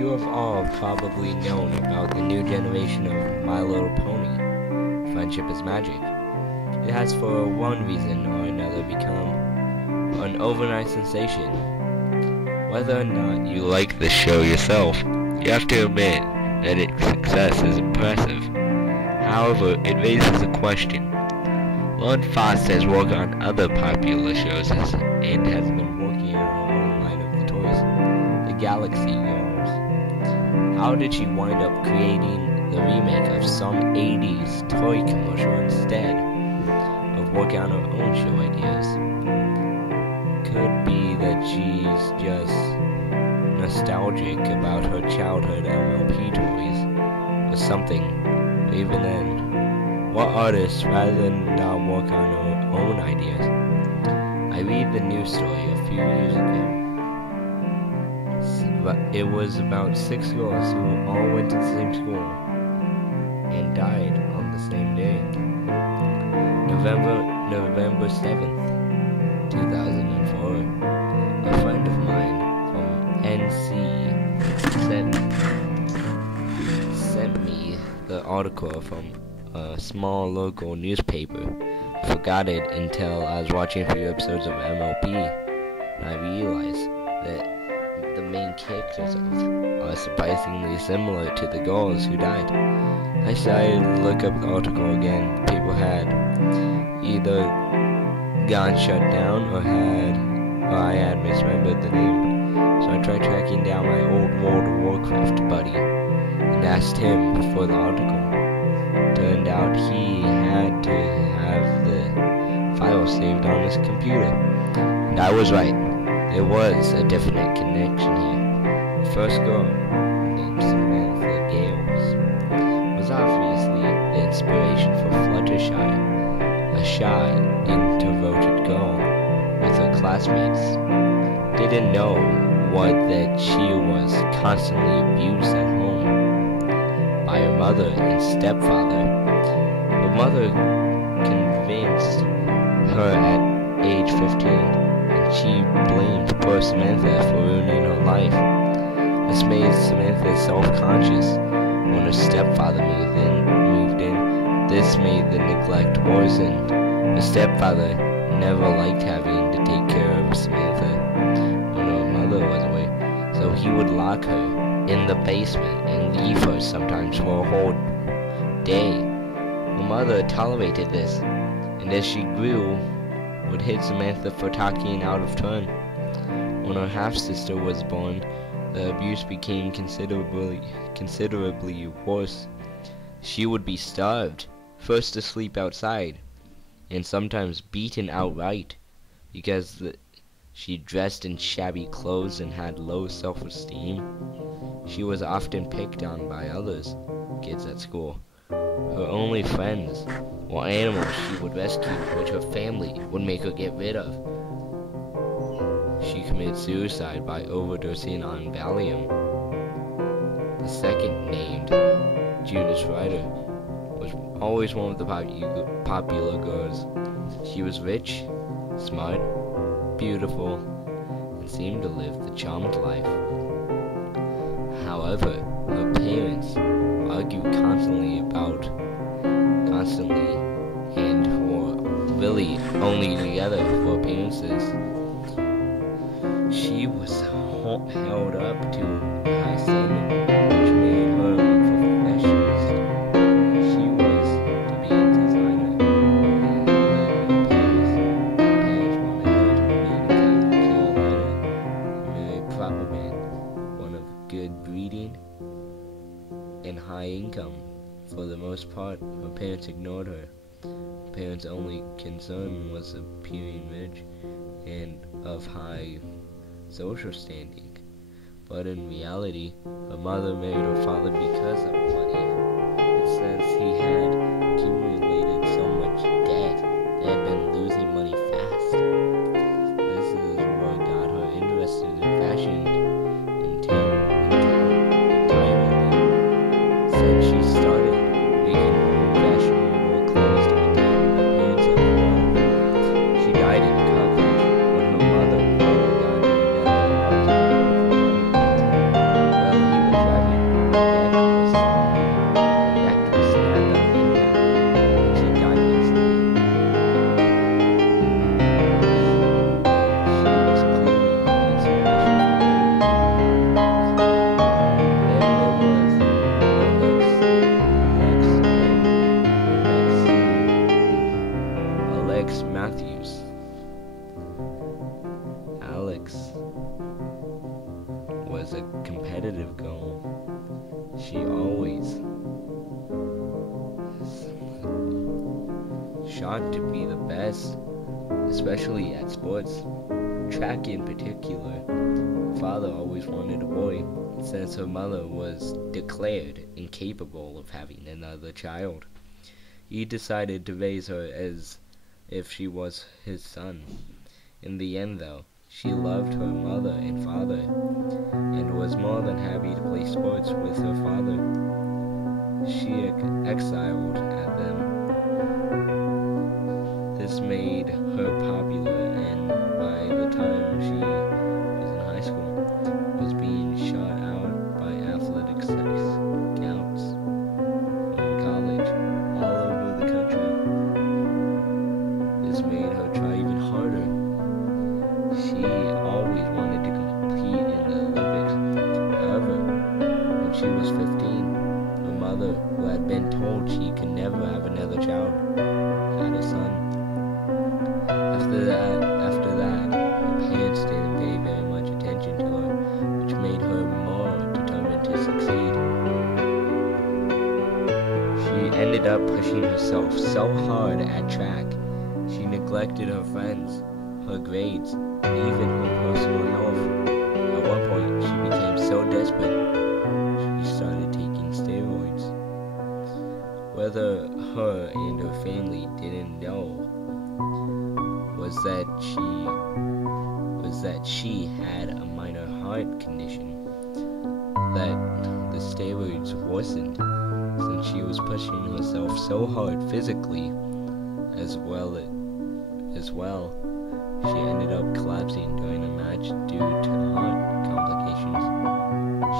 You have all probably known about the new generation of My Little Pony. Friendship is magic. It has for one reason or another become an overnight sensation. Whether or not you like the show yourself, you have to admit that its success is impressive. However, it raises a question. Lord Foss has worked on other popular shows and has been working on her own line of the toys, the Galaxy Girls. How did she wind up creating the remake of some 80s toy commercial instead of working on her own show ideas? Could be that she's just nostalgic about her childhood MLP toys or something. But even then, what artist, rather than not work on her own ideas? I read the news story a few years ago. It was about 6 girls who all went to the same school and died on the same day. November 7th, 2004. A friend of mine from NC7 sent me the article from a small local newspaper. Forgot it until I was watching a few episodes of MLP, and I realized that the main characters are surprisingly similar to the girls who died. I decided to look up the article again. People had either gone shut down or I had misremembered the name. So I tried tracking down my old World of Warcraft buddy and asked him for the article. Turned out he had to have the file saved on his computer. And I was right. There was a definite connection here. The first girl, named Samantha Gales, was obviously the inspiration for Fluttershy, a shy, introverted girl with her classmates. Didn't know that she was constantly abused at home by her mother and stepfather. Her mother convinced her at age 15, and she blamed poor Samantha for ruining her life. This made Samantha self-conscious when her stepfather moved in. This made the neglect worsen. Her stepfather never liked having to take care of Samantha when her mother was away, so he would lock her in the basement and leave her sometimes for a whole day. Her mother tolerated this, and as she grew, would hit Samantha for talking out of turn. When her half-sister was born, the abuse became considerably worse. She would be starved, forced to sleep outside, and sometimes beaten outright because she dressed in shabby clothes and had low self-esteem. She was often picked on by others, kids at school. Her only friends were animals she would rescue, which her family would make her get rid of. She committed suicide by overdosing on Valium. The second, named Judith Ryder, was always one of the popular girls. She was rich, smart, beautiful, and seemed to live the charmed life. However, her parents argued constantly and were really only together for appearances. She was held up to a high standard, which made her a professional. She was to be a designer, and her parents wanted her to remain in South Carolina, marry a proper man, one of good breeding and high income. For the most part, her parents ignored her. Her parents' only concern was appearing rich and of high social standing. But in reality, her mother married her father because of money. And since he had accumulated so much debt, they had been losing money fast. This is what got her interested in fashion entirely. Since she started making her own fashionable clothes to maintain the appearance of the world, she died in a car crash when her mother finally got another argument for money. Well, he was Alex Matthews. Alex was a competitive girl. She always shot to be the best, especially at sports, track in particular. Father always wanted a boy, since her mother was declared incapable of having another child. He decided to raise her as if she was his son. In the end, though, she loved her mother and father, and was more than happy to play sports with her father. She exiled at them. This made her popular, and by the time she was in high school, was being shot out by athletic scouts from college all over the country. This made her try even harder. She always wanted to compete in the Olympics. However, when she was 15, her mother, who had been told she could never have another child, had a son. After that, her parents didn't pay very much attention to her, which made her more determined to succeed. She ended up pushing herself so hard at track, she neglected her friends, her grades, and even her personal health. At one point, she became so desperate, she started taking steroids. Whether her and her family didn't know was that she had a minor heart condition that the steroids worsened, since she was pushing herself so hard physically as well. She ended up collapsing during a match due to heart complications.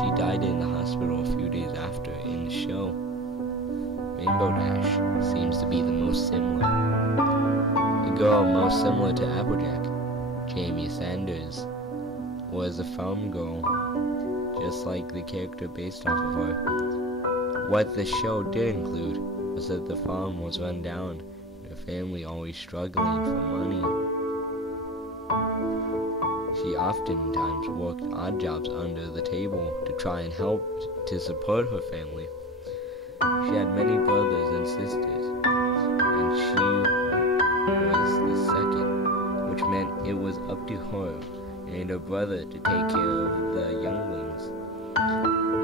She died in the hospital a few days after in the show. Rainbow Dash seems to be the most similar. The girl most similar to Applejack, Jamie Sanders, was a farm girl, just like the character based off of her. What the show did include was that the farm was run down, and her family always struggling for money. She oftentimes worked odd jobs under the table to try and help to support her family. She had many brothers and sisters, and she was the second, which meant it was up to her and her brother to take care of the younglings.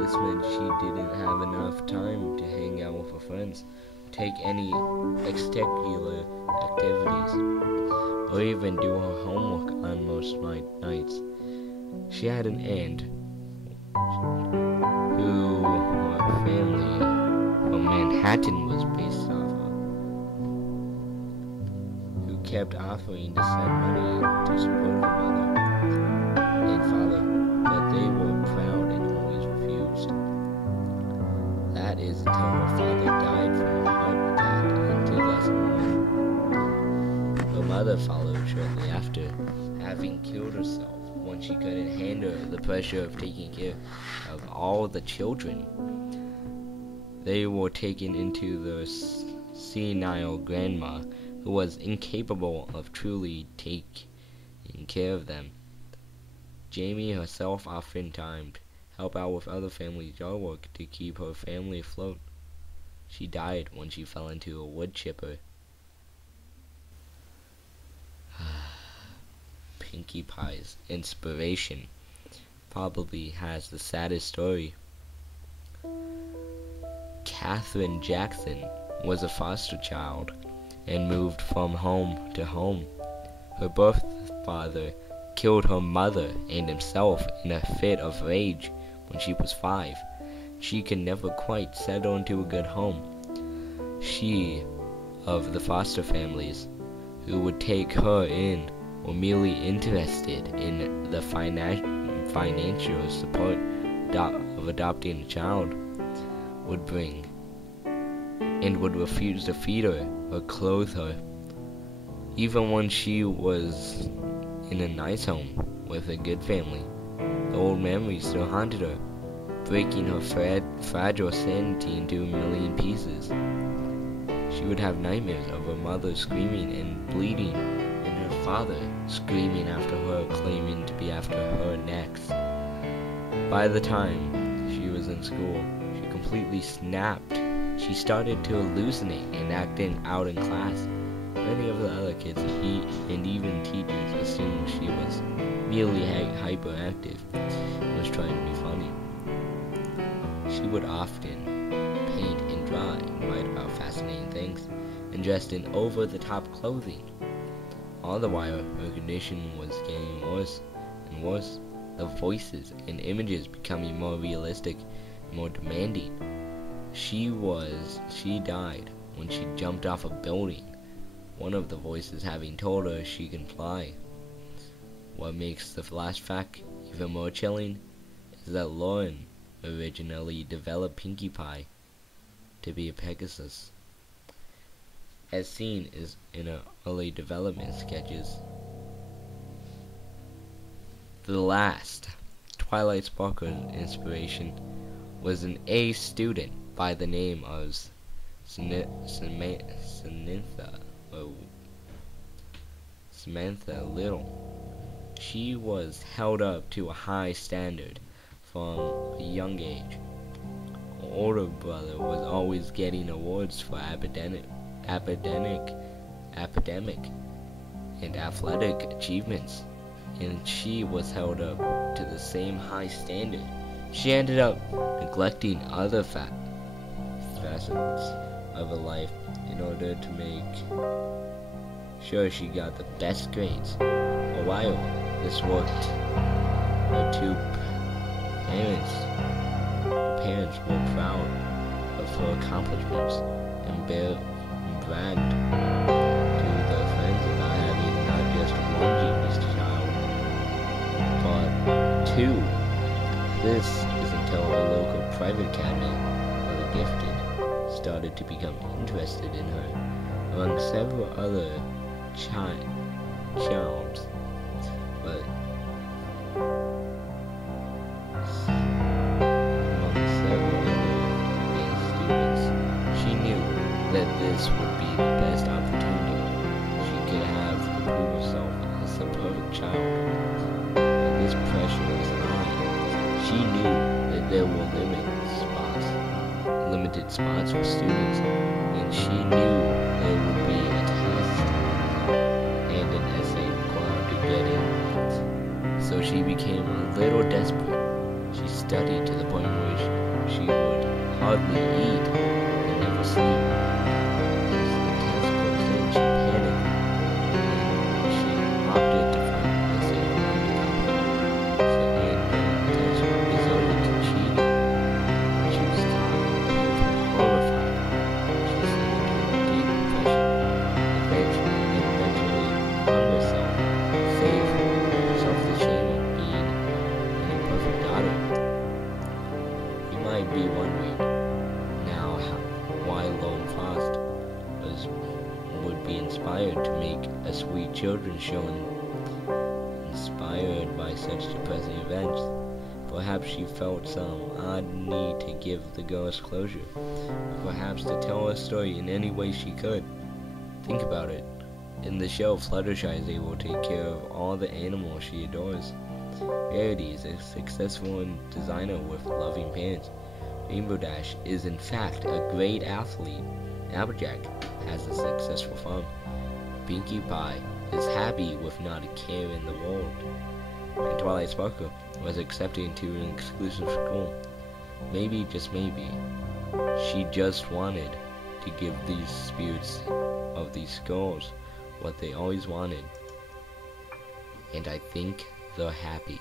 This meant she didn't have enough time to hang out with her friends, take any extracurricular activities, or even do her homework on most nights. She had an aunt who her family from Manhattan was based off of, who kept offering to send money to support her mother and father, but they were proud and always refused. That is until her father died from a heart attack in 2001. Her mother followed shortly after, having killed herself when she couldn't handle the pressure of taking care of all the children. They were taken into the senile grandma, who was incapable of truly taking care of them. Jamie herself oftentimes helped out with other families' yard work to keep her family afloat. She died when she fell into a wood chipper. Pinkie Pie's inspiration probably has the saddest story. Katherine Jackson was a foster child and moved from home to home. Her birth father killed her mother and himself in a fit of rage when she was 5. She could never quite settle into a good home. She, of the foster families who would take her in, were merely interested in the financial support of adopting a child would bring, and would refuse to feed her or clothe her. Even when she was in a nice home with a good family, the old memories still haunted her, breaking her fragile sanity into a million pieces. She would have nightmares of her mother screaming and bleeding, and her father screaming after her, claiming to be after her next. By the time she was in school, she completely snapped. She started to hallucinate and acting out in class. Many of the other kids and even teachers assumed she was merely hyperactive and was trying to be funny. She would often paint and draw and write about fascinating things and dressed in over-the-top clothing. All the while, her condition was getting worse and worse, the voices and images becoming more realistic and more demanding. She died when she jumped off a building, one of the voices having told her she can fly. What makes the last fact even more chilling is that Lauren originally developed Pinkie Pie to be a Pegasus, as seen in her early development sketches. The last Twilight Sparkle inspiration was an A student by the name of Samantha Little. She was held up to a high standard from a young age. Her older brother was always getting awards for academic and athletic achievements, and she was held up to the same high standard. She ended up neglecting other facets of her life in order to make sure she got the best grades. For a while, this worked. Her parents were proud of her accomplishments and bragged to their friends about having not just one genius child, but two. This is until a local private academy for the gifted started to become interested in her, among several other charms. But among several other students, she knew that this would be the best opportunity she could have to prove herself as the perfect child. But this pressure was high. She knew that there were limited spots for students, and she knew there would be a test and an essay required to get in. So she became a little desperate. She studied to the point where she would hardly eat and never sleep. As the test closed in, she panicked, and she opted to find an essay online to copy. The test resorted to cheating. She was caught and horrified. She sank into a deep depression, eventually hung herself, save herself the shame of being an imperfect daughter. You might be wondering now why Lauren Faust would be inspired to make a sweet children's show inspired by such depressing events. Perhaps she felt some odd need to give the girls closure, or perhaps to tell her story in any way she could. Think about it. In the show, Fluttershy is able to take care of all the animals she adores. Rarity is a successful designer with loving parents. Rainbow Dash is in fact a great athlete. Applejack has a successful farm. Pinkie Pie is happy with not a care in the world. And Twilight Sparkle was accepted into an exclusive school. Maybe, just maybe, she just wanted to give these spirits of these girls what they always wanted. And I think they're happy.